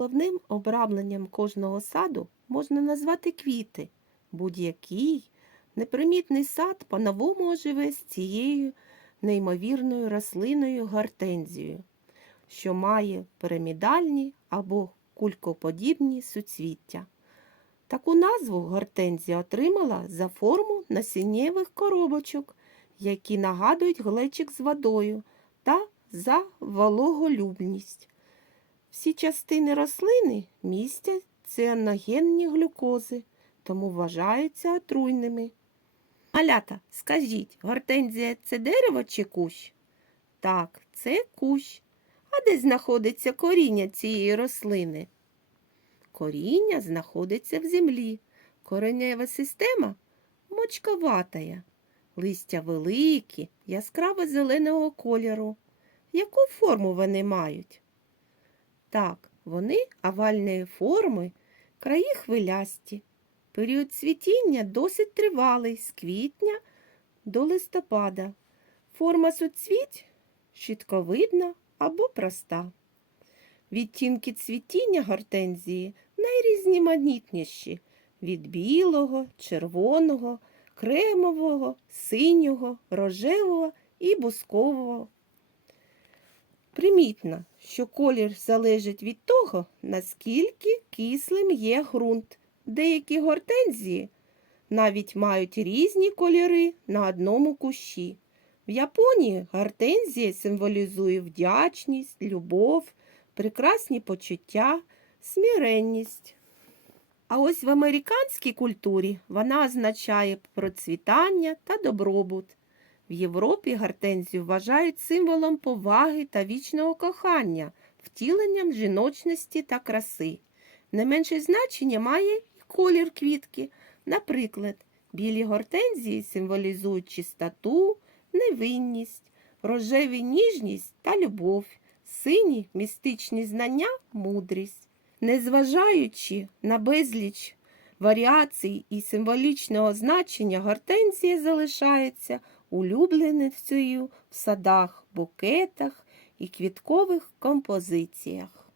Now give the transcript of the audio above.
Головним обрамленням кожного саду можна назвати квіти. Будь-який непримітний сад по-новому оживе з цією неймовірною рослиною гортензією, що має пірамідальні або кулькоподібні суцвіття. Таку назву гортензія отримала за форму насіннєвих коробочок, які нагадують глечик з водою та за вологолюбність. Всі частини рослини містять ціаногенні глюкози, тому вважаються отруйними. Малята, скажіть, гортензія це дерево чи кущ? Так, це кущ. А де знаходиться коріння цієї рослини? Коріння знаходиться в землі. Коренева система мочковатая. Листя великі, яскраво зеленого кольору. Яку форму вони мають? Так, вони овальної форми, краї хвилясті. Період цвітіння досить тривалий з квітня до листопада. Форма суцвіть щитковидна або проста. Відтінки цвітіння гортензії найрізноманітніші від білого, червоного, кремового, синього, рожевого і бускового. Примітно, що колір залежить від того, наскільки кислим є ґрунт. Деякі гортензії навіть мають різні кольори на одному кущі. В Японії гортензія символізує вдячність, любов, прекрасні почуття, смиренність. А ось в американській культурі вона означає процвітання та добробут. В Європі гортензію вважають символом поваги та вічного кохання, втіленням жіночності та краси. Не менше значення має і колір квітки. Наприклад, білі гортензії символізують чистоту, невинність, рожеві ніжність та любов, сині містичні знання, мудрість. Незважаючи на безліч варіацій і символічного значення, гортензія залишається улюбленицею в садах, букетах і квіткових композиціях.